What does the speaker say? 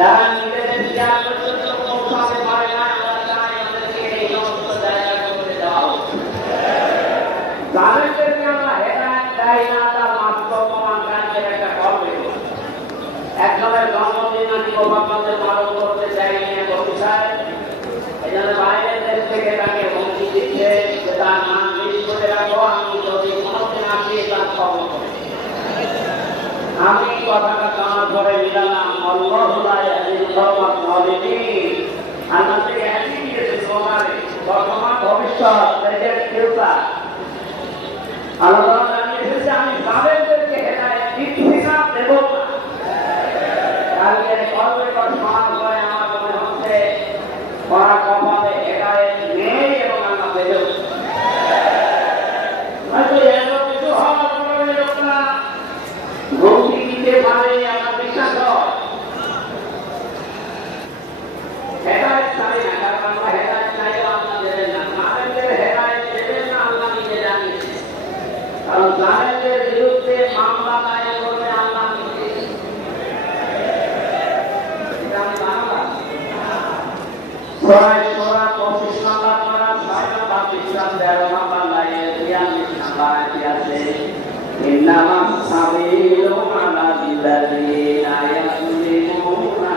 যারা নিজেদের জ্ঞান পর্যন্ত পৌঁছাতে পারে না, আমরা চাই আমাদেরকে এই সমস্ত জায়গা করতে দেওয়া হোক। যাদেরকে আমরা হেদায়েত দেয় না, তার মাত্র প্রমাণকারীদের একটা কল দেব। একজনের জন্মদিন নাকি গোপালগঞ্জে পালন করতে চাইনি এক অফিসার, এই জন্য বাইরের দেশ থেকে তাকে হুমকি দিচ্ছে যে তার নাম লিস্ট করে রাখো, আমি যদি কোনোদিন আসি তার খবর করে। আমি কথাটা জানার পরে মিলালাম বর্তমান ভবিষ্যৎ আলোচনা জানিয়ে এসেছে। আমি তাদেরকে হেদায়েত দিচ্ছি না, দেব না। কালকে সমাজ করে আমার মনে হচ্ছে পড়া কপালে হেদায়েত নেই এবং আমরা দেবেও হয়তো এত কিছু হওয়ার পরে লোকরা ভক্তি দিতে পারে, আমার বিশ্বাস হয়। হেদায়েত চাই না, কারণ আমরা হেদায়েত চাইলেও আল্লাহ দেবেন না। তাদেরকে হেদায়েত দেবেন না, আল্লাহ নিজে জানিয়েছে। কারণ তাদের বিরুদ্ধে মামলা দায়ের করবে আল্লাহ নিজে। এটা আমি জানালাম। সূরা 25 নম্বর পারা, 6 নম্বর পৃষ্ঠা, 13 নম্বর লাইনে 43 নম্বর আয়াতে আছে, ইন্নামাস সাবিলু আলা আল্লাযীনা ইয়াযলিমুনা